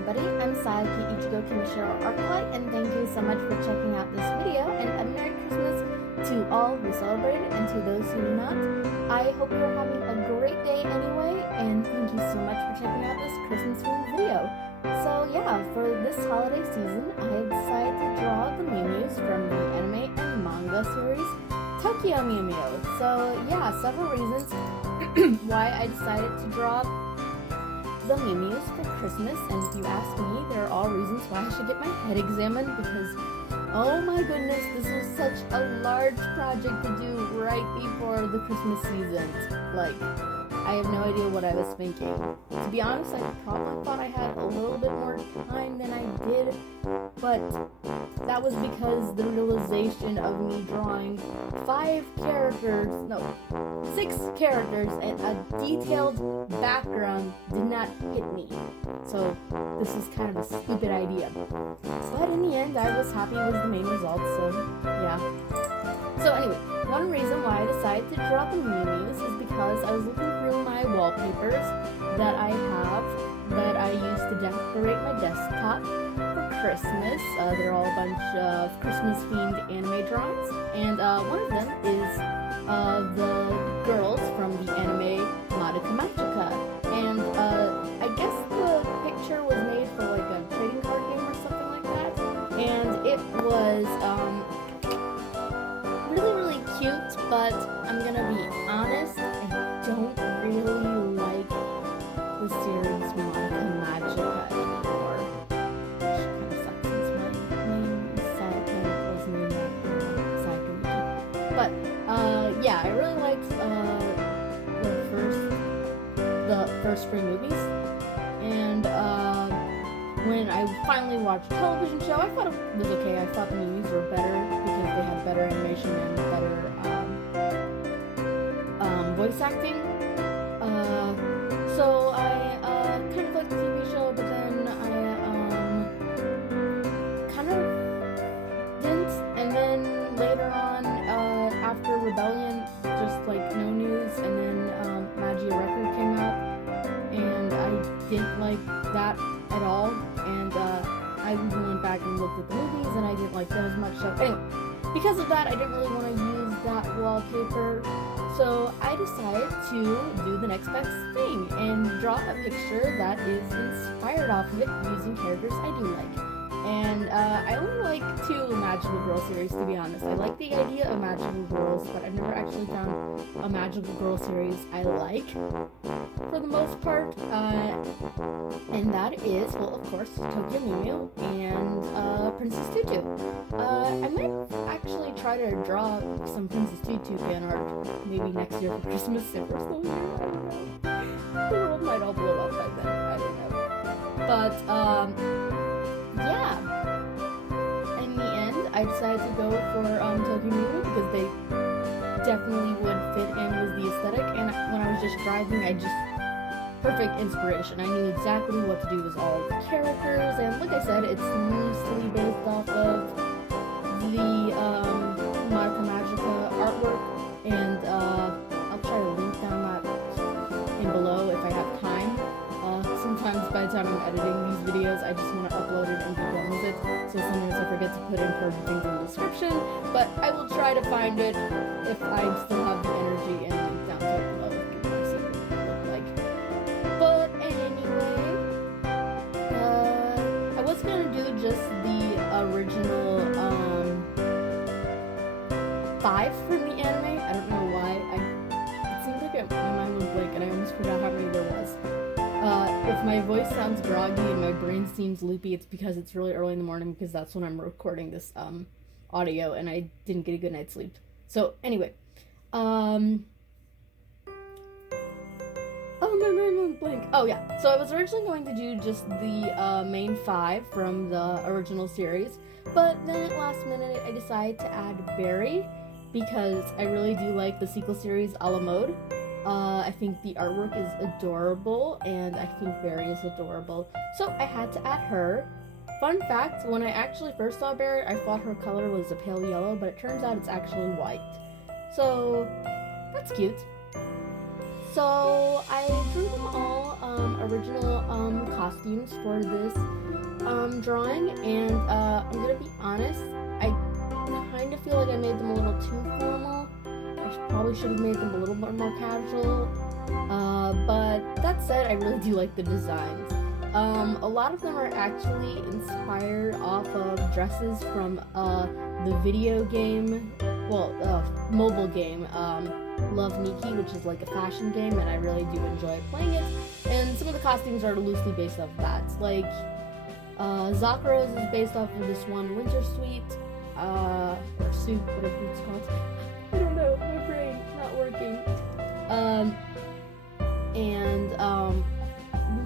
everybody, I'm Sayaki Ichigo Kimishiro Arclight, and thank you so much for checking out this video, and a Merry Christmas to all who celebrate and to those who do not. I hope you're having a great day anyway, and thank you so much for checking out this Christmas-themed video. So yeah, for this holiday season, I have decided to draw the Mew Mews from the anime and manga series Tokyo Mew Mew. So yeah, several reasons why I decided to draw the Mew Mews for Christmas, and if you ask me, there are all reasons why I should get my head examined, because oh my goodness, this was such a large project to do right before the Christmas season. Like, I have no idea what I was thinking. To be honest, I probably thought I had a little bit more time than I did, but that was because the realization of me drawing 6 characters and a detailed background did not hit me. So this is kind of a stupid idea. But in the end, I was happy with the main result, so yeah. So anyway, one reason why I decided to draw the Mew Mews is because I was looking through my wallpapers that I have that I use to decorate my desktop for Christmas. They're all a bunch of Christmas-themed anime drawings, and one of them is the girls from the anime Madoka Magica. And I guess the picture was made for like a trading card game or something like that, and it was really cute, but I'm gonna be honest, I don't really like the series Madoka Magica anymore. Which kind of sucks since my main side character was named after Zakuro. But yeah, I really liked the first 3 movies, and when I finally watched a television show, I thought it was okay. I thought the movies were better because they had better animation and better voice acting. So I kind of liked the TV show, but then I kind of didn't. And then later on, after Rebellion, just like no news, and then Magia Record came out, and I didn't like that at all. And I went back and looked at the movies, and I didn't like them as much. So anyway, because of that, I didn't really want to use that wallpaper. So I decided to do the next best thing and draw a picture that is inspired off of it using characters I do like. And I only like 2 Magical Girl series, to be honest. I like the idea of magical girls, but I've never actually done a Magical Girl series I like, for the most part. And that is, well, of course, Tokyo Mew Mew and Princess Tutu. I might actually try to draw some Princess Tutu fan art maybe next year for Christmas or so. I don't know. The world might all blow up by then. I don't know. But, yeah, in the end, I decided to go for Tokyo Mew Mew because they definitely would fit in with the aesthetic, and when I was just driving, perfect inspiration. I knew exactly what to do with all the characters, and like I said, it's loosely based off of the Madoka Magica artwork, and I'll try to link down that in below if I have time. Sometimes by the time I'm editing these videos, I just want to upload it and be done with it, so sometimes I forget to put important things in the description, but I will try to find it if I still have the energy and link down to it below if you want to see what it looked like. But anyway, I was going to do just the original 5 from the anime. I don't know why. It seems like my mind went blank and I almost forgot how many there was. If my voice sounds groggy and my brain seems loopy, it's because it's really early in the morning, because that's when I'm recording this audio, and I didn't get a good night's sleep. So anyway, oh, my brain went blank. Oh yeah, so I was originally going to do just the main 5 from the original series, but then at last minute I decided to add Barry, because I really do like the sequel series a la mode. I think the artwork is adorable, and I think Barry is adorable, so I had to add her. Fun fact, when I actually first saw Barry, I thought her color was a pale yellow, but it turns out it's actually white. So, that's cute. So I drew them all original costumes for this drawing, and I'm gonna be honest, I kind of feel like I made them a little too formal. I probably should have made them a little bit more casual. But that said, I really do like the designs. A lot of them are actually inspired off of dresses from the video game, mobile game, Love Nikki, which is like a fashion game, and I really do enjoy playing it. And some of the costumes are loosely based off of that. Like, Zakuro's is based off of this one winter suit, or suit, whatever it's called. I don't know, my brain not working.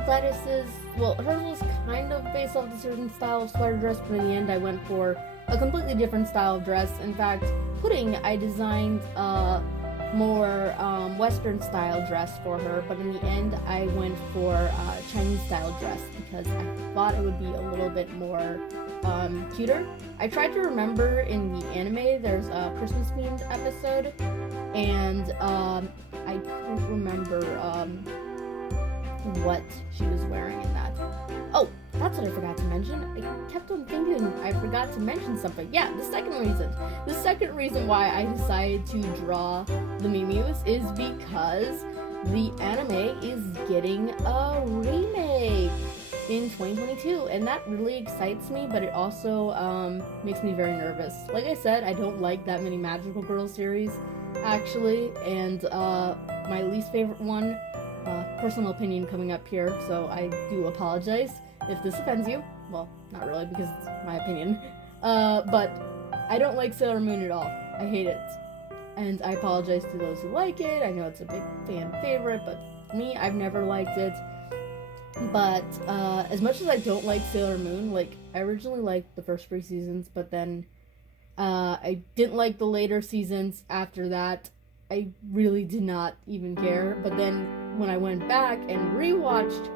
Lettuce's, well, hers was kind of based off a certain style of sweater dress, but in the end I went for a completely different style of dress. In fact, Pudding, I designed more Western style dress for her, but in the end I went for Chinese style dress because I thought it would be a little bit more cuter. I tried to remember in the anime there's a Christmas themed episode, and I couldn't remember what she was wearing in that. Oh, that's what I forgot to mention. I kept on thinking I forgot to mention something. Yeah, the second reason why I decided to draw the Mew Mews is because the anime is getting a remake in 2022, and that really excites me, but it also makes me very nervous. Like I said, I don't like that many magical girl series, actually, and my least favorite one, personal opinion coming up here, so I do apologize if this offends you. Well, not really, because it's my opinion. But I don't like Sailor Moon at all. I hate it. And I apologize to those who like it. I know it's a big fan favorite, but me, I've never liked it. But as much as I don't like Sailor Moon, like, I originally liked the first 3 seasons, but then I didn't like the later seasons after that. I really did not even care. But then when I went back and rewatched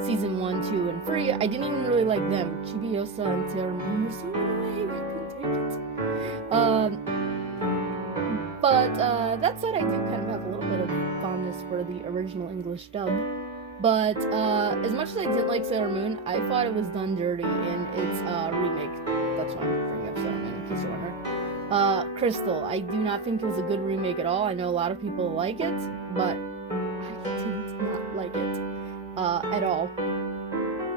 season 1, 2, and 3, I didn't even really like them. Chibiusa and Sailor Moon were so annoying. I couldn't take it. But that said, I do kind of have a little bit of fondness for the original English dub. But as much as I didn't like Sailor Moon, I thought it was done dirty in its remake. That's why I'm bringing up Sailor Moon, in case you're wondering. Crystal, I do not think it was a good remake at all. I know a lot of people like it, but I did not like it at all.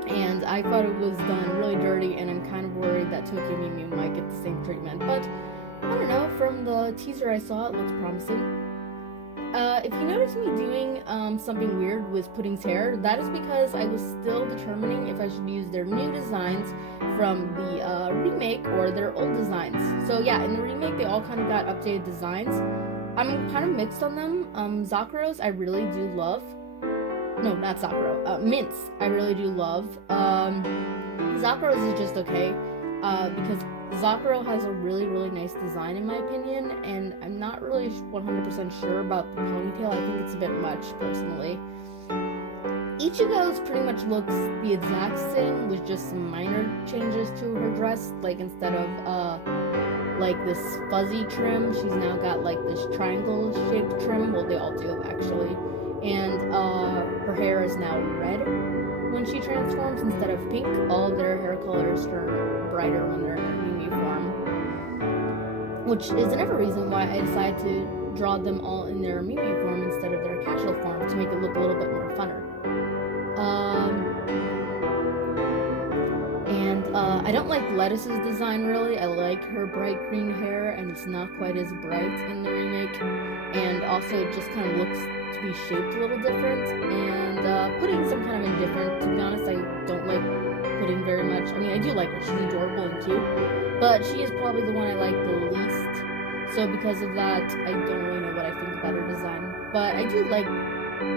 And I thought it was done really dirty, and I'm kind of worried that Tokyo Mew Mew might get the same treatment. But I don't know, from the teaser I saw, it looks promising. If you notice me doing something weird with Pudding's hair, that is because I was still determining if I should use their new designs from the remake or their old designs. So yeah, in the remake they all kind of got updated designs. I'm kind of mixed on them. Zakuro's I really do love. No, not Zakuro. Mint's I really do love. Zakuro's is just okay, because Zakuro has a really, really nice design in my opinion, and I'm not really 100% sure about the ponytail. I think it's a bit much, personally. Ichigo's pretty much looks the exact same, with just some minor changes to her dress. Like, instead of, like, this fuzzy trim, she's now got, like, this triangle-shaped trim. Well, they all do, actually. And, her hair is now red when she transforms instead of pink. All of their hair colors turn brighter when they're in their Mew Mew form, which is another reason why I decided to draw them all in their Mew Mew form instead of their casual form, to make it look a little bit more funner. I don't like Lettuce's design really. I like her bright green hair, and it's not quite as bright in the remake, and also it just kind of looks to be shaped a little different. And Pudding's I'm kind of indifferent. To be honest, I don't like Pudding very much. I mean, I do like her. She's adorable and cute, but she is probably the one I like the least. So because of that, I don't really know what I think about her design. But I do like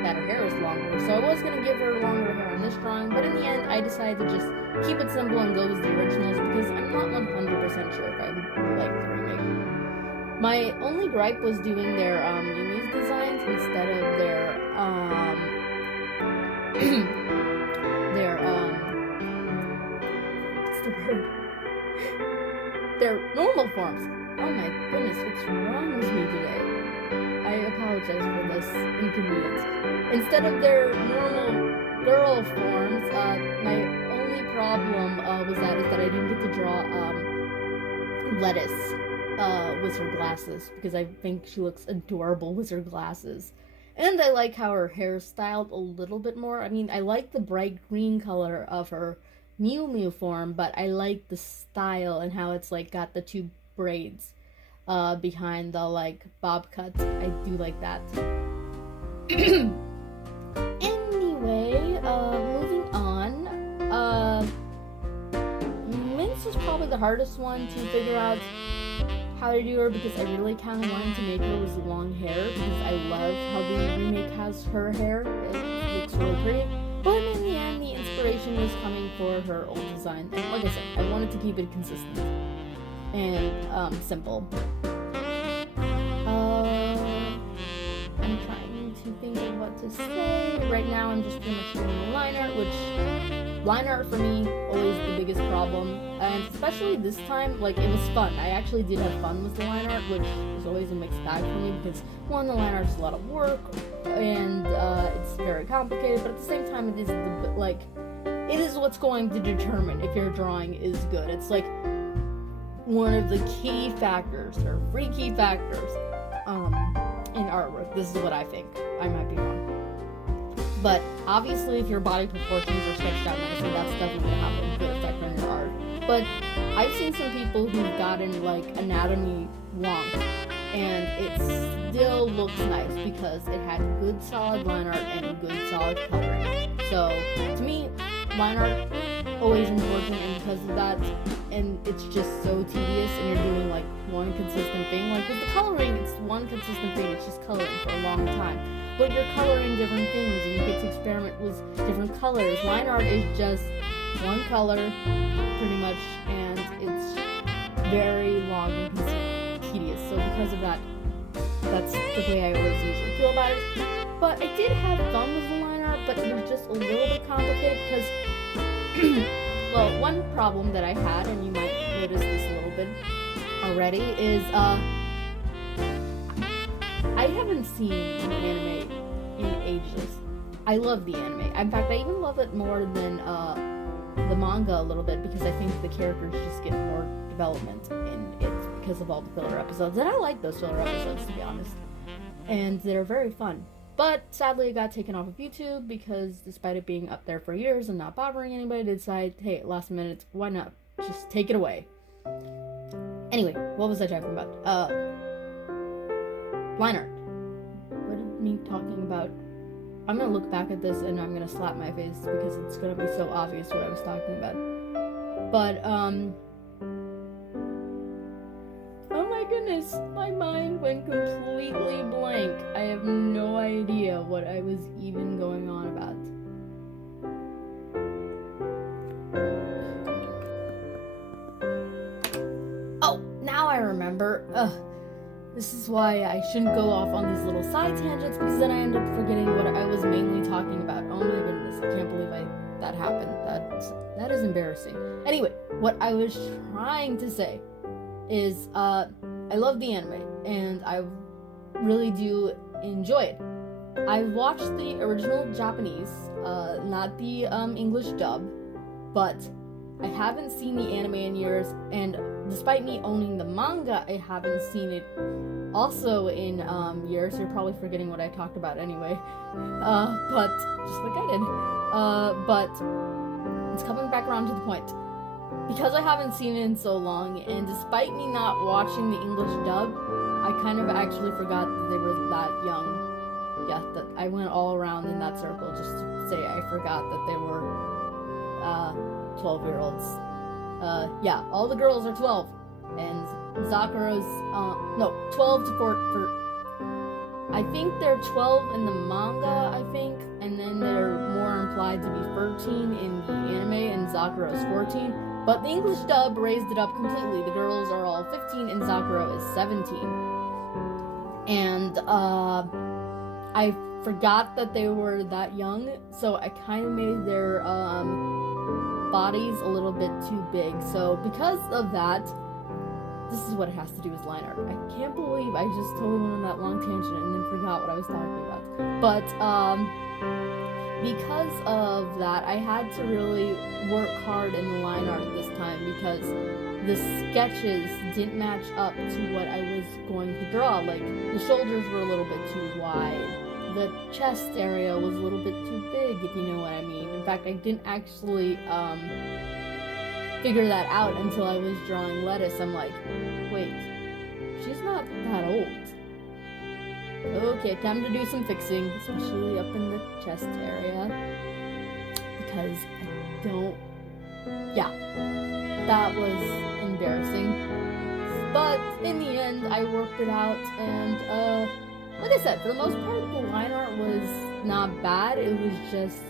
that her hair is longer, so I was going to give her longer hair on this drawing, but in the end I decided to just keep it simple and go with the originals, because I'm not 100% sure if I like the remake. My only gripe was doing their Mew Mew's designs instead of their what's the word? Their normal forms. Oh my goodness, what's wrong with me today? I apologize for this inconvenience. Instead of their normal girl forms, my only problem was that I didn't get to draw Lettuce with her glasses, because I think she looks adorable with her glasses. And I like how her hair is styled a little bit more. I mean, I like the bright green color of her Mew Mew form, but I like the style and how it's like got the two braids behind the like bob cut. I do like that. Anyway, moving on. Mince is probably the hardest one to figure out how to do her, because I really kind of wanted to make her with long hair, because I love how the remake has her hair. It looks real pretty. But in the end, the inspiration was coming for her old design. And like I said, I wanted to keep it consistent and simple. I'm trying to think of what to say. Right now, I'm just pretty much doing the line art, which line art for me always the biggest problem, and especially this time, like, it was fun. I actually did have fun with the line art, which is always a mixed bag for me, because one, the line art is a lot of work and it's very complicated, but at the same time, it is it is what's going to determine if your drawing is good. It's like one of the key factors, or 3 key factors in artwork. This is what I think. I might be wrong. But obviously, if your body proportions are sketched out nicely, that's definitely going to have a good effect on your art. But I've seen some people who've gotten like anatomy wonk, and it still looks nice because it had good solid line art and good solid coloring. So to me, line art always important, and because of that, and it's just so tedious, and you're doing like one consistent thing. Like with the coloring, it's one consistent thing. It's just coloring for a long time. But you're coloring different things, and you get to experiment with different colors. Line art is just one color, pretty much, and it's very long and tedious. So because of that, that's the way I always usually feel about it. But I did have fun with the line art, but it was just a little bit complicated because, well, one problem that I had, and you might notice this a little bit already, is I haven't seen an anime in ages. I love the anime. In fact, I even love it more than the manga a little bit, because I think the characters just get more development in it because of all the filler episodes. And I like those filler episodes, to be honest. And they're very fun. But sadly, it got taken off of YouTube because despite it being up there for years and not bothering anybody, they decided, hey, last minute, why not just take it away? Anyway, what was I talking about? Line art. What did me talking about? I'm gonna look back at this and I'm gonna slap my face because it's gonna be so obvious what I was talking about. But, oh my goodness, my mind went completely blank. I have no idea what I was even going on about. Oh, now I remember. This is why I shouldn't go off on these little side tangents, because then I end up forgetting what I was mainly talking about. Oh my goodness, I can't believe that happened. That is embarrassing. Anyway, what I was trying to say is, I love the anime, and I really do enjoy it. I've watched the original Japanese, not the English dub, but I haven't seen the anime in years, and despite me owning the manga, I haven't seen it also in years. You're probably forgetting what I talked about anyway, but just like I did. But it's coming back around to the point. Because I haven't seen it in so long, and despite me not watching the English dub, I kind of actually forgot that they were that young. Yeah, that I went all around in that circle just to say I forgot that they were 12-year-olds. Yeah, all the girls are 12, and Zakuro's 12 to 4. I think they're 12 in the manga, I think, and then they're more implied to be 13 in the anime, and Zakuro's 14. But the English dub raised it up completely. The girls are all 15, and Zakuro is 17. And I forgot that they were that young, so I kind of made their bodies a little bit too big. So because of that, this is what it has to do with line art. I can't believe I just totally went on that long tangent and then forgot what I was talking about. But because of that, I had to really work hard in the line art this time because the sketches didn't match up to what I was going to draw. Like, the shoulders were a little bit too wide. The chest area was a little bit too big, if you know what I mean. In fact, I didn't actually figure that out until I was drawing Lettuce. I'm like, wait, she's not that old. Okay, time to do some fixing, especially up in the chest area. Because I don't... Yeah, that was embarrassing. But in the end, I worked it out, and like I said, for the most part, the line art was not bad. It was just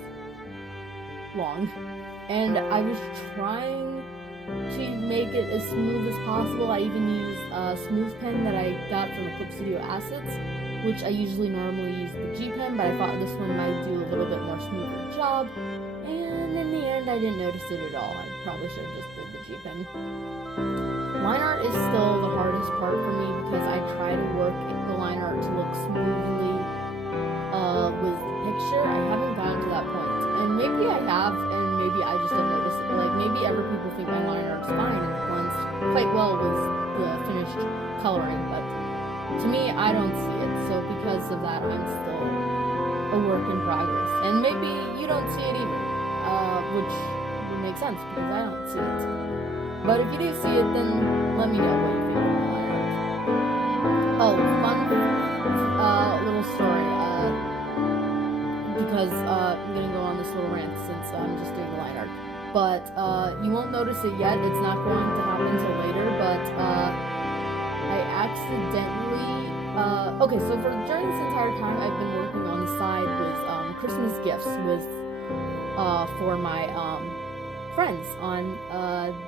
long. And I was trying to make it as smooth as possible. I even used a smooth pen that I got from the Clip Studio Assets, which I usually normally use the G pen, but I thought this one might do a little bit more smoother job. And in the end, I didn't notice it at all. I probably should have just did the G pen. Line art is still the hardest part for me because I try to work the line art to look smoothly with the picture. I haven't gotten to that point. And maybe I have, and maybe I just don't notice it. Like, maybe other people think my line art's fine and it blends quite well with the finished coloring, but to me, I don't see it. So because of that, I'm still a work in progress. And maybe you don't see it either, which would make sense because I don't see it. But if you do see it, then let me know what you think of my line art. Oh, fun little story. Because I'm gonna go on this little rant since I'm just doing the line art. But you won't notice it yet. It's not going to happen until later. But I accidentally. Okay, so during this entire time, I've been working on the side with Christmas gifts for my friends on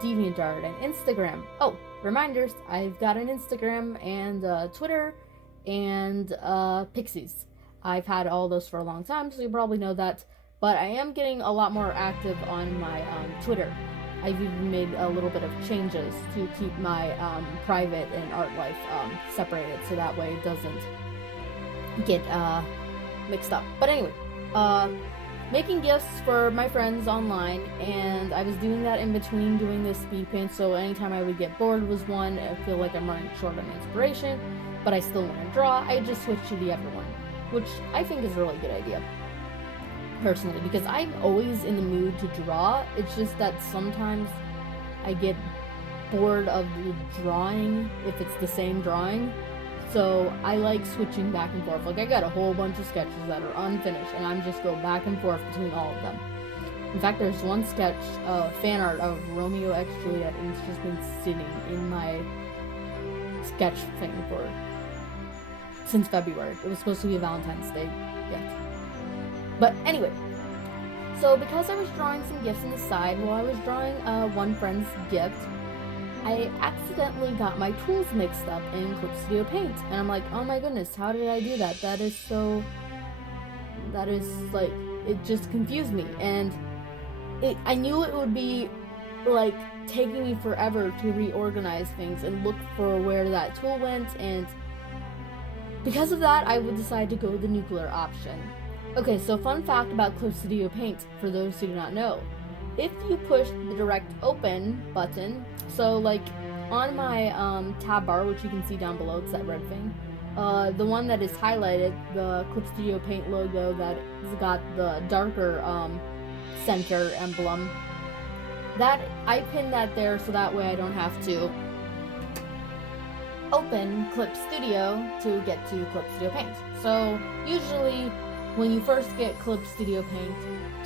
DeviantArt and Instagram. Oh, reminders, I've got an Instagram and Twitter and Pixies. I've had all those for a long time, so you probably know that, but I am getting a lot more active on my Twitter. I've even made a little bit of changes to keep my private and art life separated, so that way it doesn't get mixed up. But anyway, making gifts for my friends online, and I was doing that in between doing this Speedpaint, so anytime I would get bored was one, I feel like I'm running short on inspiration, but I still want to draw, I just switch to the other one, which I think is a really good idea, personally, because I'm always in the mood to draw. It's just that sometimes I get bored of the drawing if it's the same drawing, so I like switching back and forth. Like, I got a whole bunch of sketches that are unfinished, and I'm just go back and forth between all of them. In fact, there's one sketch, fan art of Romeo x Juliet, and it's just been sitting in my sketch thing since February. It was supposed to be a Valentine's Day gift. But anyway, so because I was drawing some gifts on the side while I was drawing one friend's gift, I accidentally got my tools mixed up in Clip Studio Paint. And I'm like, oh my goodness, how did I do that? That is like, it just confused me. And I knew it would be like taking me forever to reorganize things and look for where that tool went, and because of that, I would decide to go with the nuclear option. Okay, so fun fact about Clip Studio Paint, for those who do not know. If you push the direct open button, so like on my tab bar, which you can see down below, it's that red thing, the one that is highlighted, the Clip Studio Paint logo that has got the darker center emblem, that I pin that there so that way I don't have to open Clip Studio to get to Clip Studio Paint. So usually when you first get Clip Studio Paint,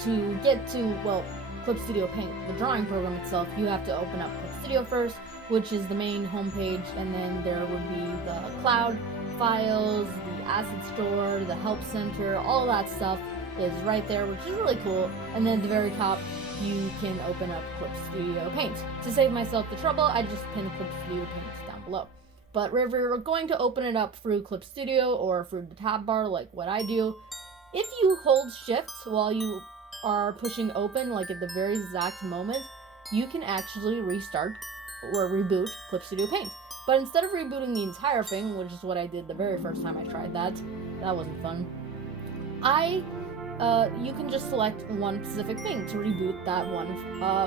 to get to, well, Clip Studio Paint, the drawing program itself, you have to open up Clip Studio first, which is the main homepage, and then there would be the cloud files, the asset store, the help center, all that stuff is right there, which is really cool. And then at the very top, you can open up Clip Studio Paint. To save myself the trouble, I just pin Clip Studio Paint down below. But if you're going to open it up through Clip Studio or through the tab bar, like what I do, if you hold Shift while you are pushing open, like at the very exact moment, you can actually restart or reboot Clip Studio Paint. But instead of rebooting the entire thing, which is what I did the very first time I tried that wasn't fun, you can just select one specific thing to reboot that one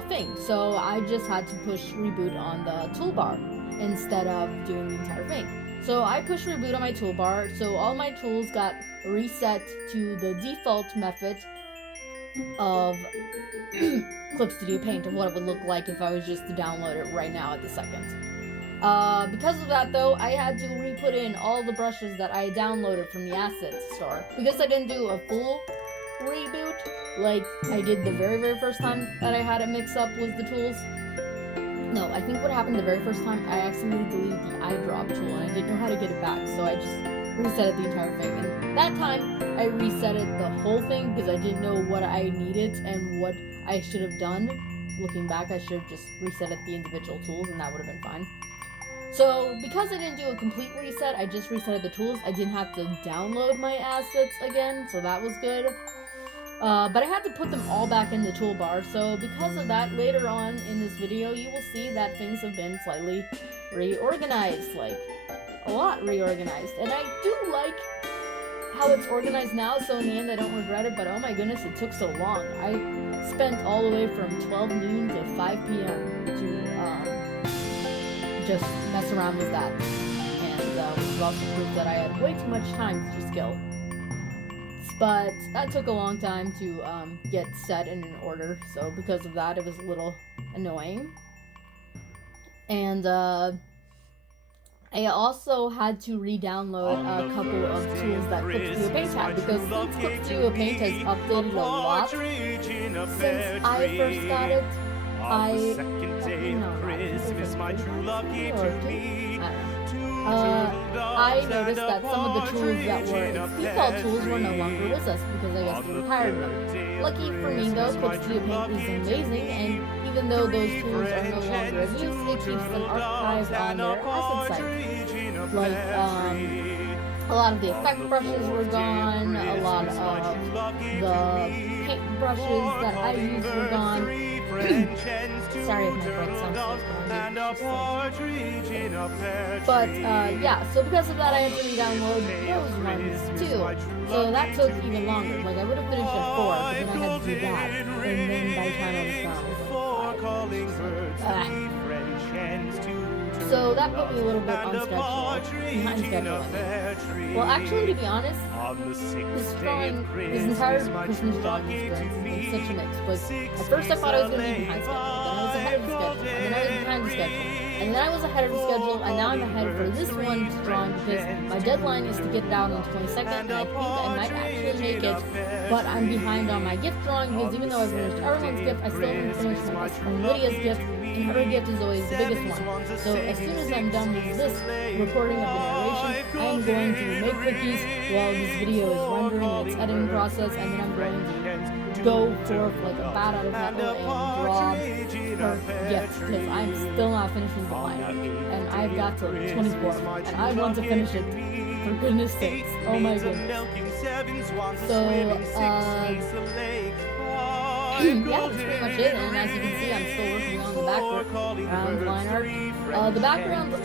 thing. So I just had to push reboot on the toolbar instead of doing the entire thing. So I pushed reboot on my toolbar, so all my tools got reset to the default method of clipstudiopaint, of what it would look like if I was just to download it right now at the second. Because of that though, I had to re-put in all the brushes that I downloaded from the assets store. Because I didn't do a full reboot, like I did the very, very first time that I had it mix up with the tools. No, I think what happened the very first time, I accidentally deleted the eyedrop tool and I didn't know how to get it back, so I just reset the entire thing. And that time, I reset the whole thing because I didn't know what I needed and what I should have done. Looking back, I should have just reset the individual tools and that would have been fine. So, because I didn't do a complete reset, I just reset the tools. I didn't have to download my assets again, so that was good. But I had to put them all back in the toolbar, so because of that, later on in this video, you will see that things have been slightly reorganized, like, a lot reorganized. And I do like how it's organized now, so in the end I don't regret it, but oh my goodness, it took so long. I spent all the way from 12 noon to 5 p.m. to, just mess around with that. And, which is also proof that I had way too much time to just kill. But that took a long time to get set in an order, so because of that, it was a little annoying. And I also had to re-download a couple of tools that ClipstudioPaint had, because since ClipstudioPaint has updated a lot since I first got it, I noticed that some of the tools that were default tools were no longer with us because I guess they retired them. Lucky for me though, ClipstudioPaint is amazing, and even though those tools are no longer in use, it keeps them archived on their asset site. Like, a lot of the effect brushes were gone, a lot of the paint brushes that I used were gone. Sorry if my throat sounds so bad. But, yeah, so because of that I had to re-download those ones too. So that took even longer. Like, I would have finished at 4, but then I had to do that. And then by the time I was done, I was like, so that put me a little bit on schedule, behind schedule. Well, actually, to be honest, this entire Christmas drawing experience is such a mix. But at first I thought I was going to be behind schedule, then I was ahead of the schedule, and then I was behind the schedule, and then I was ahead of the schedule, and now I'm ahead for this one's drawing because my deadline is to get it out on the 22nd, and I think I might actually make it, but I'm behind on my gift drawing because even though I finished everyone's gift, I still haven't finished my best friend Lydia's gift, and her gift is always the biggest one. So as soon as I'm done with this recording of the narration, I'm going to make cookies while this video is rendering in its editing process, and then I'm going to go forth like a bat out of hell and draw her gift, because I'm still not finishing the line, and I've got till the 24th, and I want to finish it, for goodness sakes. Oh my goodness. So, yeah, that's pretty much it, and as you can see, I'm still working on the background line art. The background, I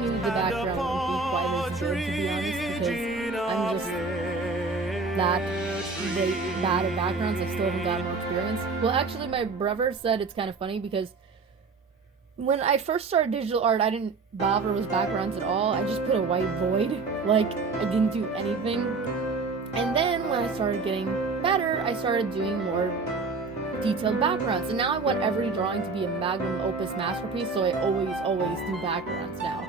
knew the background wouldn't be quite as good, to be honest, because I'm just that bad at backgrounds. I still haven't gotten more experience. Well, actually, my brother said it's kind of funny, because when I first started digital art, I didn't bother with backgrounds at all. I just put a white void, like, I didn't do anything. And then when I started getting better, I started doing more detailed backgrounds, and now I want every drawing to be a magnum opus masterpiece, so I always do backgrounds now.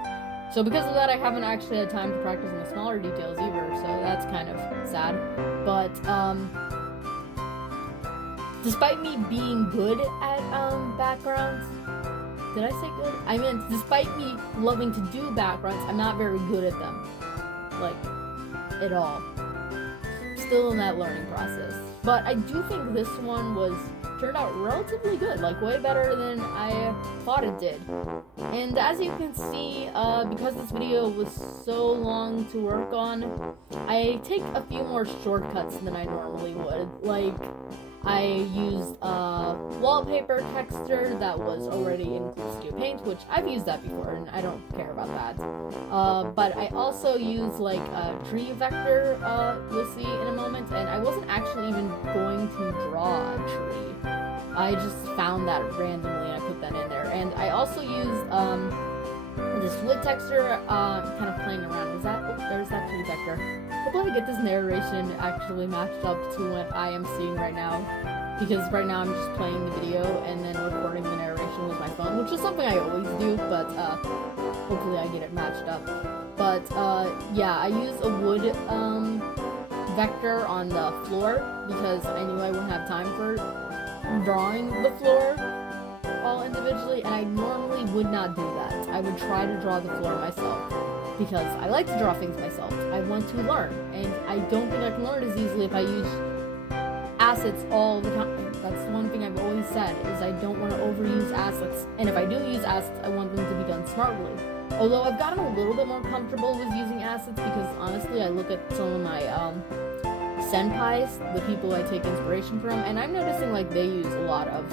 So because of that, I haven't actually had time to practice on the smaller details either, so that's kind of sad. But despite me being good at backgrounds, did I say good? I meant despite me loving to do backgrounds, I'm not very good at them, like, at all. Still in that learning process. But I do think this one turned out relatively good, like way better than I thought it did. And as you can see, because this video was so long to work on, I take a few more shortcuts than I normally would. Like, I used a wallpaper texture that was already in ClipstudioPaint, which I've used that before and I don't care about that. But I also used like a tree vector, you'll see in a moment, and I wasn't actually even going to draw a tree. I just found that randomly and I put that in there. And I also used this wood texture, kind of playing around. Was that? Oh, there's that tree vector. Hopefully I get this narration actually matched up to what I am seeing right now, because right now I'm just playing the video and then recording the narration with my phone, which is something I always do, but hopefully I get it matched up. But yeah, I use a wood vector on the floor because I knew I wouldn't have time for drawing the floor all individually, and I normally would not do that. I would try to draw the floor myself because I like to draw things myself. I want to learn, and I don't think I can learn as easily if I use assets all the time. That's the one thing I've always said, is I don't want to overuse assets, and if I do use assets, I want them to be done smartly. Although I've gotten a little bit more comfortable with using assets because honestly I look at some of my senpais, the people I take inspiration from, and I'm noticing like they use a lot of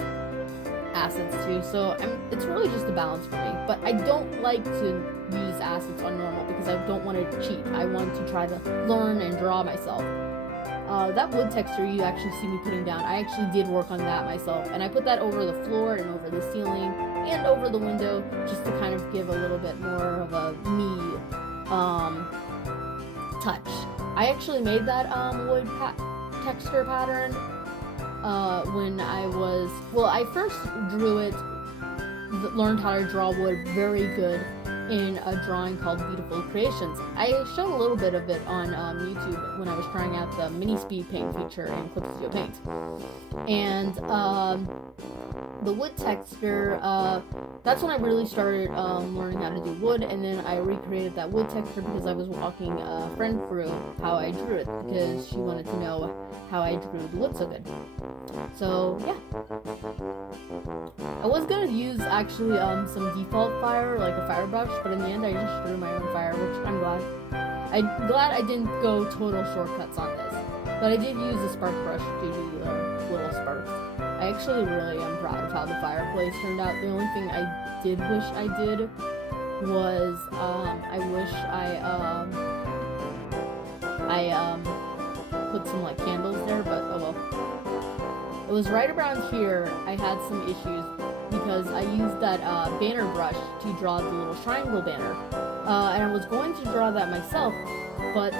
assets too, so it's really just a balance for me. But I don't like to use assets on normal because I don't want to cheat. I want to try to learn and draw myself. That wood texture you actually see me putting down, I actually did work on that myself, and I put that over the floor and over the ceiling and over the window just to kind of give a little bit more of a me touch. I actually made that wood texture pattern when I was, well, I first drew it, learned how to draw wood very good in a drawing called Beautiful Creations. I showed a little bit of it on YouTube when I was trying out the mini Speedpaint feature in ClipstudioPaint. And the wood texture, that's when I really started learning how to do wood, and then I recreated that wood texture because I was walking a friend through how I drew it because she wanted to know how I drew the wood so good. So yeah, I was gonna use actually some default fire, like a fire brush, but in the end I just drew my own fire, which I'm glad. I'm glad I didn't go total shortcuts on this, but I did use a spark brush to do the little sparks. I actually really am proud of how the fireplace turned out. The only thing I did wish I did was I wish I put some like candles there, but oh well. It was right around here I had some issues because I used that banner brush to draw the little triangle banner, and I was going to draw that myself, but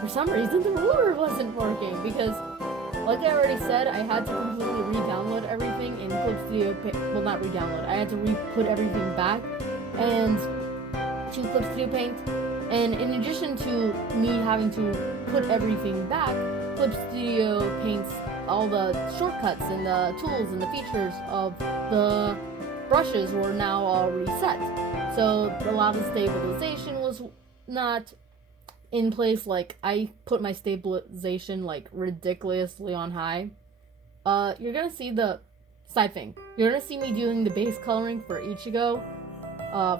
for some reason the ruler wasn't working because, like I already said, I had to completely re-download everything in ClipstudioPaint. Well, not re-download. I had to re-put everything back and to ClipstudioPaint. And in addition to me having to put everything back, ClipstudioPaint's all the shortcuts and the tools and the features of the brushes were now all reset. So a lot of the stabilization was not in place. Like, I put my stabilization like ridiculously on high. You're gonna see the side thing. You're gonna see me doing the base coloring for Ichigo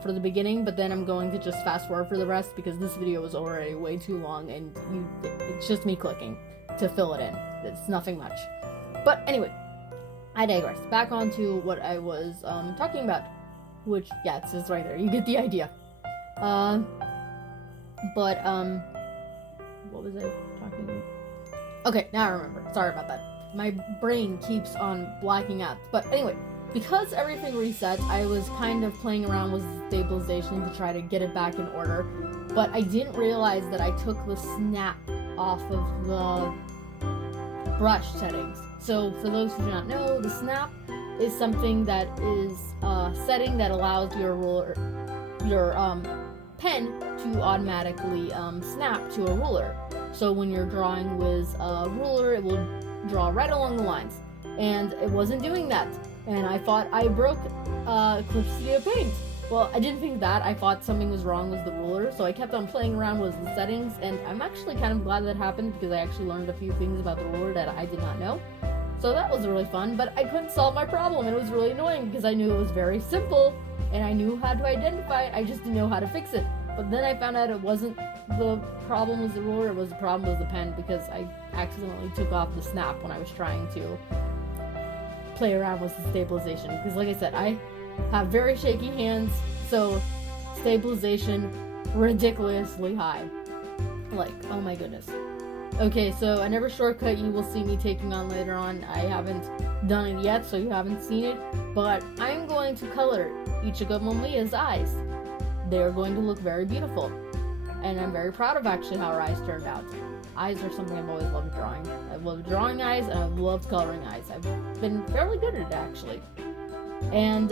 for the beginning, but then I'm going to just fast forward for the rest because this video was already way too long and it's just me clicking to fill it in. It's nothing much. But anyway, I digress. Back onto what I was talking about, which, yeah, it says right there. You get the idea. But what was I talking about? Okay, now I remember. Sorry about that. My brain keeps on blacking out. But anyway, because everything reset, I was kind of playing around with stabilization to try to get it back in order. But I didn't realize that I took the snap off of the brush settings. So for those who do not know, the snap is something that is a setting that allows your ruler, your pen to automatically snap to a ruler. So when you're drawing with a ruler, it will draw right along the lines. And it wasn't doing that. And I thought I broke ClipstudioPaint. Well, I didn't think that. I thought something was wrong with the ruler, so I kept on playing around with the settings, and I'm actually kind of glad that happened because I actually learned a few things about the ruler that I did not know. So that was really fun, but I couldn't solve my problem, and it was really annoying because I knew it was very simple, and I knew how to identify it, I just didn't know how to fix it. But then I found out it wasn't the problem was the ruler, it was the problem was the pen, because I accidentally took off the snap when I was trying to play around with the stabilization. Because like I said, I have very shaky hands, so stabilization ridiculously high. Like, oh my goodness. Okay, so another shortcut you will see me taking on later on. I haven't done it yet, so you haven't seen it, but I'm going to color Ichigo Momoya's eyes. They're going to look very beautiful, and I'm very proud of actually how her eyes turned out. Eyes are something I've always loved drawing. I've loved drawing eyes, and I've loved coloring eyes. I've been fairly good at it, actually. And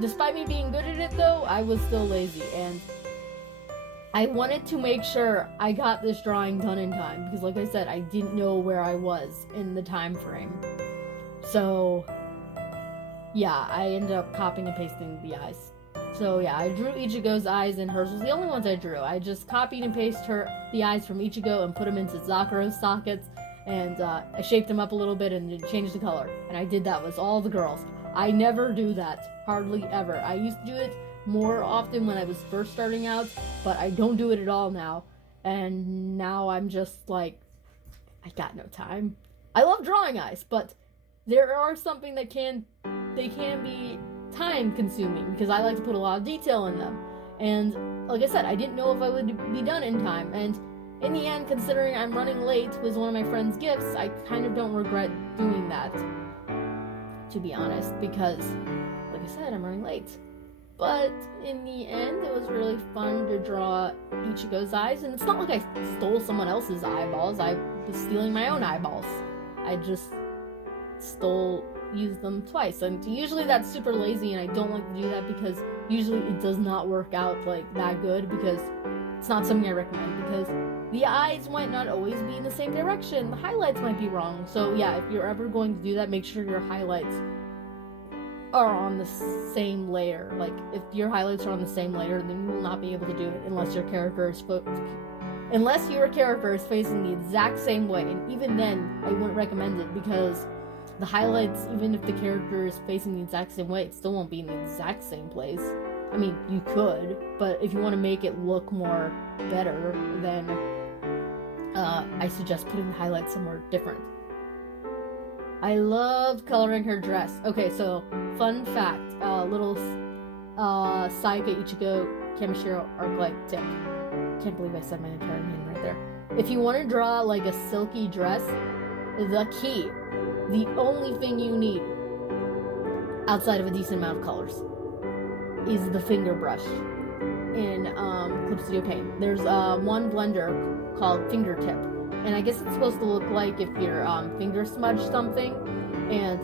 despite me being good at it, though, I was still lazy, and I wanted to make sure I got this drawing done in time, because like I said, I didn't know where I was in the time frame. So, yeah, I ended up copying and pasting the eyes. So yeah, I drew Ichigo's eyes, and hers was the only ones I drew. I just copied and pasted the eyes from Ichigo and put them into Zakuro's sockets, and I shaped them up a little bit and changed the color. And I did that with all the girls. I never do that, hardly ever. I used to do it more often when I was first starting out, but I don't do it at all now. And now I'm just like, I got no time. I love drawing eyes, but there are something that can be time consuming, because I like to put a lot of detail in them. And like I said, I didn't know if I would be done in time. And in the end, considering I'm running late with one of my friend's gifts, I kind of don't regret doing that, to be honest, because like I said, I'm running late. But in the end, it was really fun to draw Ichigo's eyes, and it's not like I stole someone else's eyeballs. I was stealing my own eyeballs. I just used them twice, and usually that's super lazy, and I don't like to do that because usually it does not work out like that good, because it's not something I recommend, because the eyes might not always be in the same direction. The highlights might be wrong. So yeah, if you're ever going to do that, make sure your highlights are on the same layer. Like, if your highlights are on the same layer, then you will not be able to do it unless your character is facing the exact same way. And even then, I wouldn't recommend it, because the highlights, even if the character is facing the exact same way, it still won't be in the exact same place. I mean, you could, but if you want to make it look more better, then I suggest putting the highlights somewhere different. I loved coloring her dress. Okay, so fun fact, little Saika Ichigo Kamishiro Arclight tip. Can't believe I said my entire name right there. If you want to draw like a silky dress, the only thing you need outside of a decent amount of colors is the finger brush in clipstudiopaint. There's one blender called Fingertip, and I guess it's supposed to look like if your finger smudged something, and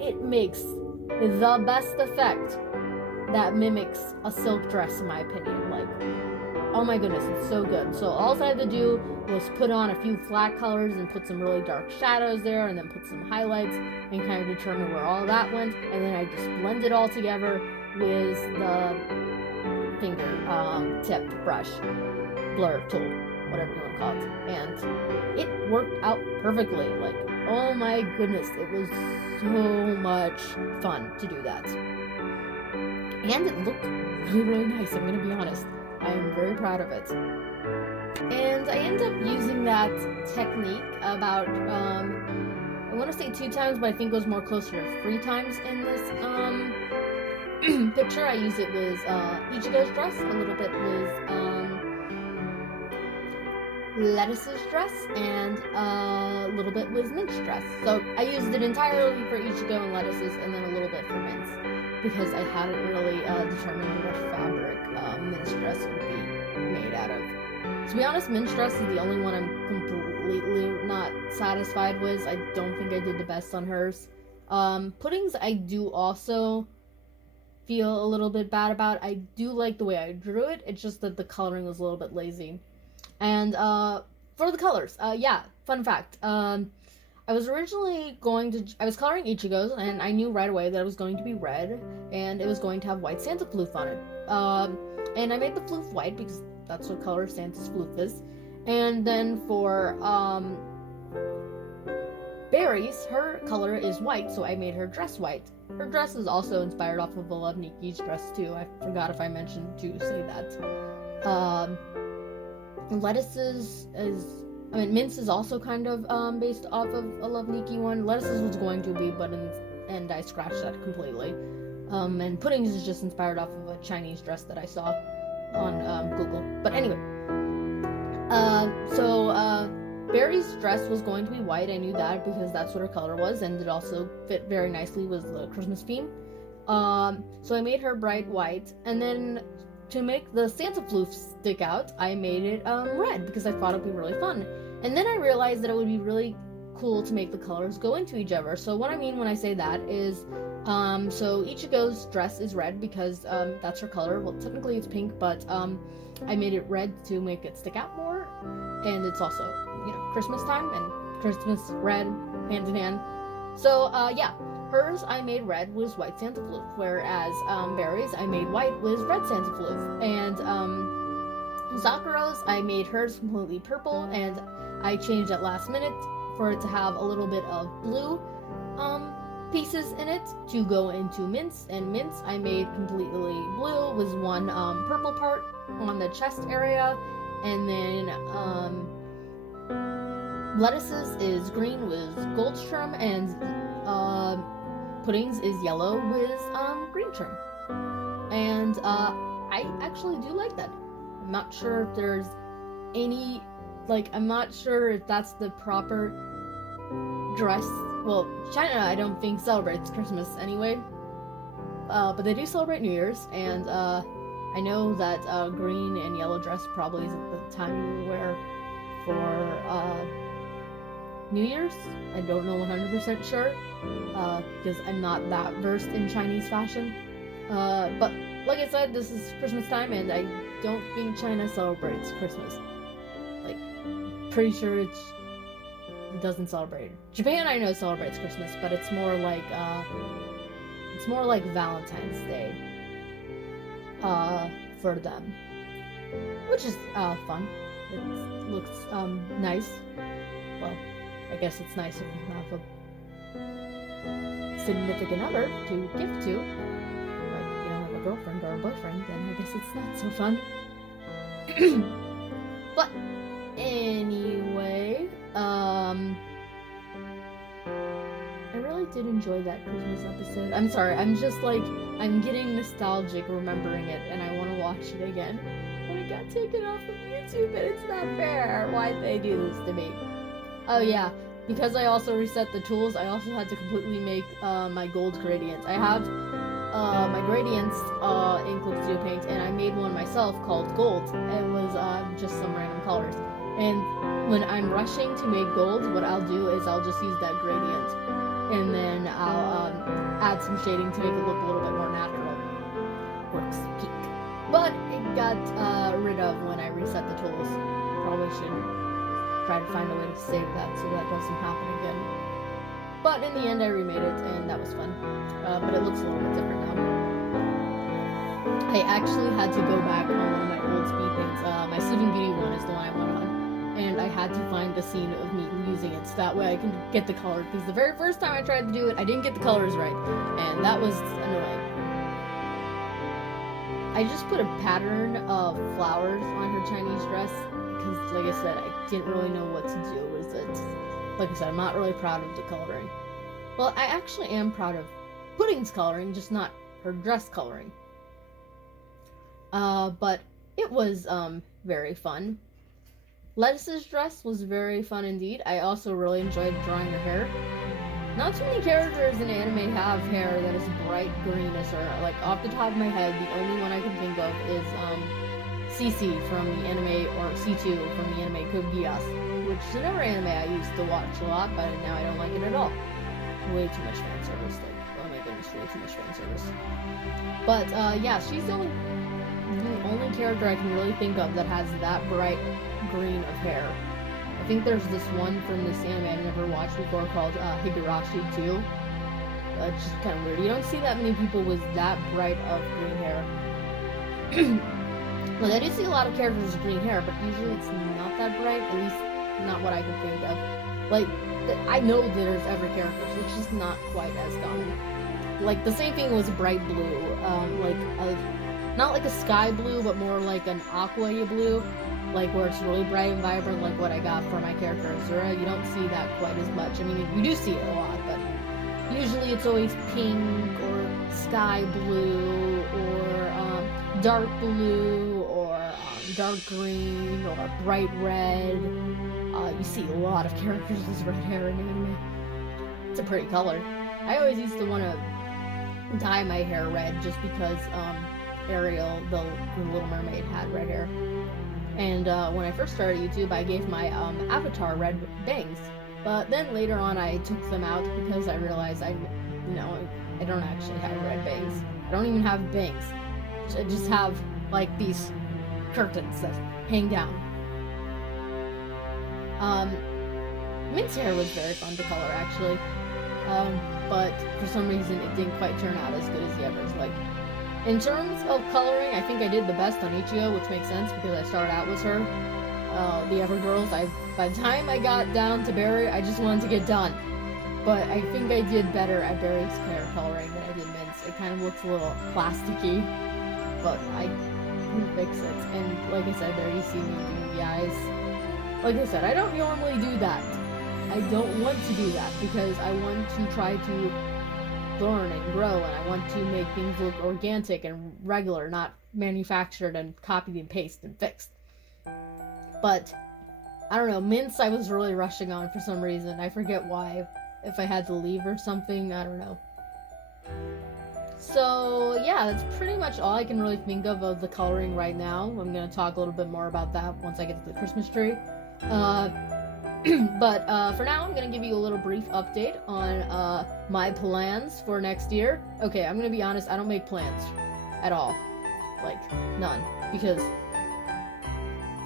it makes the best effect that mimics a silk dress, in my opinion. Like, oh my goodness, it's so good. So all I had to do was put on a few flat colors and put some really dark shadows there, and then put some highlights and kind of determine where all that went, and then I just blend it all together with the finger tip brush, blur tool, whatever you want to call it, and it worked out perfectly. Like, oh my goodness, it was so much fun to do that, and it looked really, really nice. I'm gonna be honest, I am very proud of it. And I ended up using that technique about I want to say 2 times, but I think it was more closer to 3 times in this picture. I used it with Ichigo's dress, a little bit with Lettuce's dress, and a little bit with Mint's dress. So I used it entirely for Ichigo and Lettuce's, and then a little bit for Mint's, because I hadn't really determined what fabric Mint's dress would be made out of. To be honest, Mint's dress is the only one I'm completely not satisfied with. I don't think I did the best on hers. Puddings I do also feel a little bit bad about. I do like the way I drew it, it's just that the coloring was a little bit lazy. And for the colors, yeah, fun fact, I was originally I was coloring Ichigo's, and I knew right away that it was going to be red, and it was going to have white Santa floof on it. And I made the floof white because that's what color Santa's floof is. And then for Berries, her color is white, so I made her dress white. Her dress is also inspired off of Volebniki's dress too. I forgot if I mentioned to say that. Lettuces mince is also kind of based off of a Love Nikki one. Lettuces was going to be, and I scratched that completely. And puddings is just inspired off of a Chinese dress that I saw on Google. But anyway, Barry's dress was going to be white. I knew that because that's what her color was, and it also fit very nicely with the Christmas theme. So I made her bright white, and then to make the Santa floof stick out, I made it red because I thought it'd be really fun. And then I realized that it would be really cool to make the colors go into each other. So what I mean when I say that is, so Ichigo's dress is red because that's her color. Well, technically it's pink, but I made it red to make it stick out more. And it's also, Christmas time, and Christmas red, hand in hand. So yeah, hers I made red with white Santa floof, whereas Barry's I made white with red Santa floof. And Zakuro's I made hers completely purple, and I changed at last minute for it to have a little bit of blue pieces in it to go into mince. And mince I made completely blue with one purple part on the chest area, and then lettuces is green with gold trim, and puddings is yellow with green trim. And I actually do like that. I'm not sure if there's any, I'm not sure if that's the proper dress. Well, China I don't think celebrates Christmas anyway, but they do celebrate New Year's, and I know that green and yellow dress probably isn't the time you would wear for New Year's. I don't know 100% sure, because I'm not that versed in Chinese fashion. But like I said, this is Christmas time, and I don't think China celebrates Christmas. Pretty sure it doesn't celebrate it. Japan I know celebrates Christmas, but it's more like Valentine's Day for them, which is fun. It looks nice. Well, I guess it's nice if you have a significant other to give to. Like, you don't have a girlfriend or a boyfriend, then I guess it's not so fun. But anyway, I really did enjoy that Christmas episode. I'm sorry, I'm just I'm getting nostalgic remembering it, and I want to watch it again. But it got taken off of YouTube, and it's not fair. Why'd they do this to me? Oh yeah, because I also reset the tools, I also had to completely make my gold gradient. I have my gradients in clipstudiopaint, and I made one myself called gold. It was just some random colors. And when I'm rushing to make gold, what I'll do is I'll just use that gradient, and then I'll add some shading to make it look a little bit more natural. Works peak. But it got rid of when I reset the tools. Probably should try to find a way to save that so that doesn't happen again. But in the end I remade it, and that was fun. But it looks a little bit different now. I actually had to go back on one of my old speed paints. My Sleeping Beauty one is the one I went on. And I had to find the scene of me using it so that way I can get the color. Because the very first time I tried to do it, I didn't get the colors right. And that was annoying. I just put a pattern of flowers on her Chinese dress. Because, like I said, I didn't really know what to do with it. Like I said, I'm not really proud of the coloring. Well, I actually am proud of Pudding's coloring, just not her dress coloring. But it was very fun. Lettuce's dress was very fun indeed. I also really enjoyed drawing her hair. Not too many characters in anime have hair that is bright green as her. Off the top of my head, the only one I can think of is CC from the anime, or C2 from the anime Code Geass, which is another anime I used to watch a lot, but now I don't like it at all. Way too much fan service. Oh my goodness, way too much fan service. But yeah, she's the only character I can really think of that has that bright green of hair. I think there's this one from this anime I've never watched before called Higurashi 2. It's just kind of weird. You don't see that many people with that bright of green hair. Well, I do see a lot of characters with green hair, but usually it's not that bright, at least not what I can think of. I know that there's every character, so it's just not quite as common. The same thing was bright blue. not like a sky blue, but more like an aqua blue, like where it's really bright and vibrant, like what I got for my character Azura. You don't see that quite as much. I mean, you do see it a lot, but usually it's always pink or sky blue or dark blue or dark green or bright red. You see a lot of characters with red hair in anime. It's a pretty color. I always used to want to dye my hair red just because Ariel, the Little Mermaid, had red hair. And when I first started YouTube, I gave my avatar red bangs. But then later on, I took them out because I realized I don't actually have red bangs. I don't even have bangs. I just have like these curtains that hang down. Mint's hair was very fun to color, actually. But for some reason, it didn't quite turn out as good as the others. Like, in terms of coloring, I think I did the best on Ichigo, which makes sense because I started out with her. The other girls, by the time I got down to Barry, I just wanted to get done. But I think I did better at Barry's hair coloring than I did Mint's. It kind of looks a little plasticky, but I can fix it. And like I said, there you see me doing the eyes. Like I said, I don't normally do that. I don't want to do that because I want to try to learn and grow, and I want to make things look organic and regular, not manufactured and copied and pasted and fixed. But I don't know, Mints I was really rushing on for some reason. I forget why. If I had to leave or something, I don't know. So yeah, that's pretty much all I can really think of the coloring right now. I'm going to talk a little bit more about that once I get to the Christmas tree. But for now, I'm going to give you a little brief update on my plans for next year. Okay, I'm going to be honest, I don't make plans at all. Like, none. Because,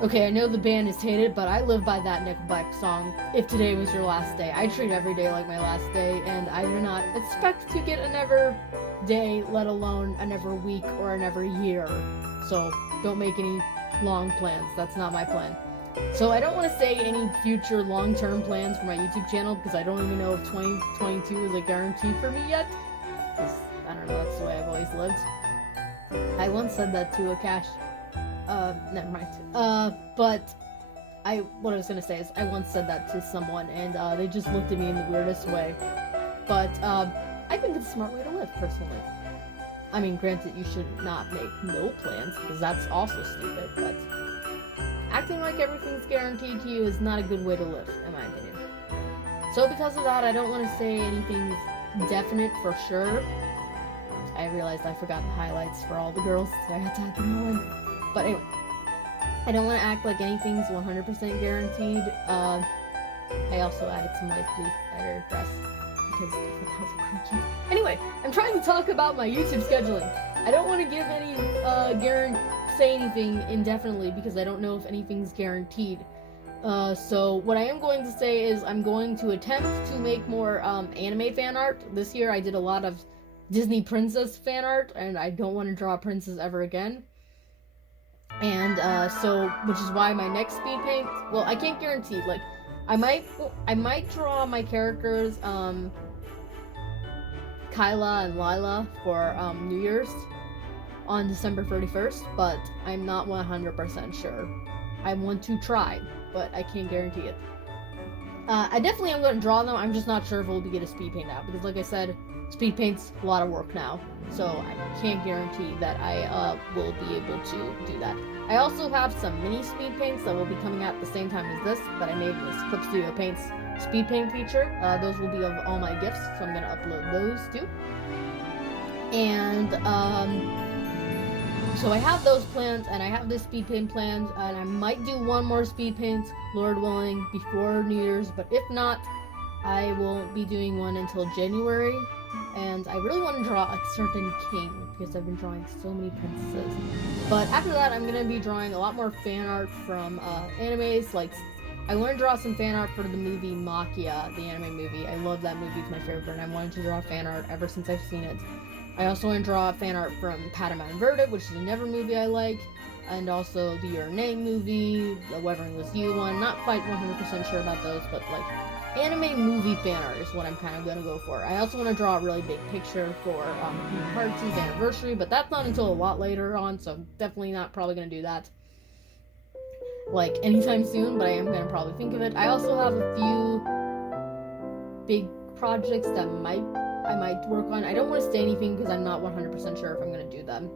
okay, I know the band is hated, but I live by that Nickelback song, If Today Was Your Last Day. I treat every day like my last day, and I do not expect to get another day, let alone another week or another year. So, don't make any long plans. That's not my plan. So I don't want to say any future long-term plans for my YouTube channel because I don't even know if 2022 is a guarantee for me yet. I don't know, that's the way I've always lived. I once said that to Akash. Never mind. But what I was going to say is I once said that to someone and they just looked at me in the weirdest way. But I think it's a smart way to live, personally. I mean, granted, you should not make no plans because that's also stupid, but acting like everything's guaranteed to you is not a good way to live, in my opinion. So because of that, I don't want to say anything definite for sure. I realized I forgot the highlights for all the girls, so I had to add them all in. But anyway, I don't want to act like anything's 100% guaranteed. I also added some white blue at her dress because I thought that was pretty cute. Anyway, I'm trying to talk about my YouTube scheduling. I don't want to give any say anything indefinitely because I don't know if anything's guaranteed. So what I am going to say is I'm going to attempt to make more anime fan art. This year I did a lot of Disney princess fan art, and I don't want to draw a princess ever again. And so, which is why my next speed paint, well, I can't guarantee, like, I might draw my characters, Kyla and Lila for New Year's on December 31st, but I'm not 100% sure. I want to try, but I can't guarantee it. I definitely am going to draw them, I'm just not sure if we'll get a speed paint out, because like I said, speed paint's a lot of work now, so I can't guarantee that I will be able to do that. I also have some mini speed paints that will be coming out at the same time as this, that I made with clipstudiopaint's speed paint feature. Those will be of all my gifts, so I'm going to upload those too. And, so I have those plans, and I have this speed paint planned, and I might do one more speed paint, Lord willing, before New Year's, but if not, I won't be doing one until January, and I really want to draw a certain king, because I've been drawing so many princesses. But after that, I'm going to be drawing a lot more fan art from animes, like, I want to draw some fan art for the movie Makia, the anime movie. I love that movie, it's my favorite, and I wanted to draw fan art ever since I've seen it. I also want to draw fan art from Padma and Verdict, which is a Never movie I like, and also the Your Name movie, the Weathering With You one. Not quite 100% sure about those, but like, anime movie fan art is what I'm kind of gonna go for. I also want to draw a really big picture for Kingdom Hearts' anniversary, but that's not until a lot later on, so definitely not probably gonna do that like anytime soon, but I am gonna probably think of it. I also have a few big projects that I might work on. I don't want to say anything because I'm not 100% sure if I'm gonna do them.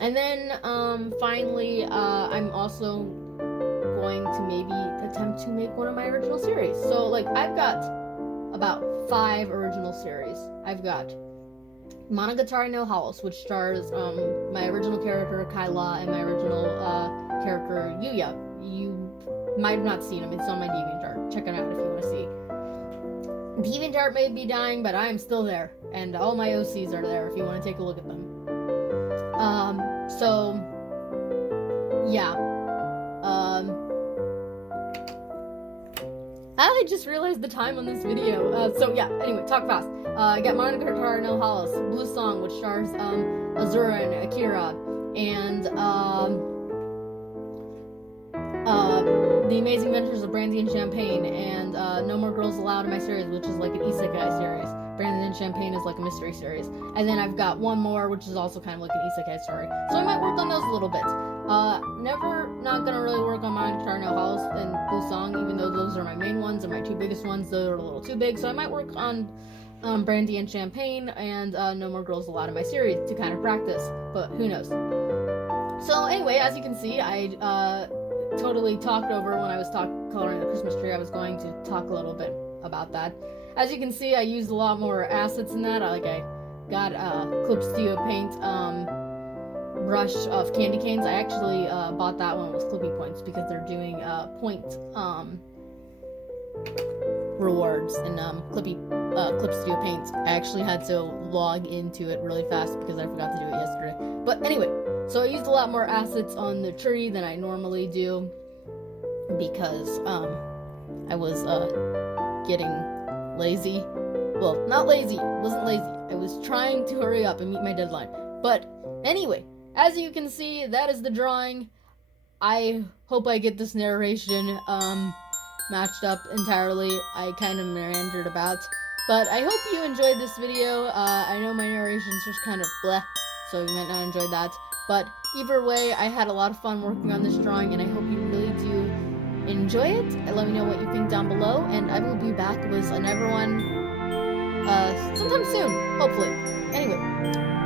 And then finally, I'm also going to maybe attempt to make one of my original series. So like I've got about 5 original series. I've got Monogatari no House, which stars my original character Kyla and my original character Yuya. You might have not seen him. It's on my DeviantArt. Check it out if you want to see. DeviantArt may be dying, but I am still there, and all my OCs are there if you want to take a look at them. So yeah. I just realized the time on this video. So yeah, anyway, talk fast. I got Monogatari no House, Blue Song, which stars Azura and Akira, and The Amazing Adventures of Brandy and Champagne, and No More Girls Allowed in my series, which is like an isekai series. Brandy and Champagne is like a mystery series. And then I've got one more, which is also kind of like an isekai story. So I might work on those a little bit. Not gonna really work on Monogatari no House and Blue Song, even though those are my main ones and my 2 biggest ones. Those are a little too big, so I might work on Brandy and Champagne and No More Girls Allowed in my series to kind of practice, but who knows. So anyway, as you can see, I totally talked over when I was coloring the Christmas tree. I was going to talk a little bit about that. As you can see, I used a lot more assets in that. I got clipstudiopaint brush of candy canes. I actually bought that one with Clippy Points because they're doing point rewards in clipstudiopaint. I actually had to log into it really fast because I forgot to do it yesterday. But anyway, so I used a lot more assets on the tree than I normally do because I was getting lazy. Well, not lazy. I wasn't lazy. I was trying to hurry up and meet my deadline. But anyway, as you can see, that is the drawing. I hope I get this narration matched up entirely. I kind of meandered about. But I hope you enjoyed this video. I know my narration's just kind of bleh, so you might not enjoy that. But either way, I had a lot of fun working on this drawing, and I hope you really do enjoy it. And let me know what you think down below, and I will be back with another one sometime soon, hopefully. Anyway,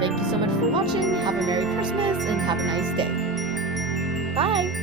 thank you so much for watching. Have a Merry Christmas, and have a nice day. Bye!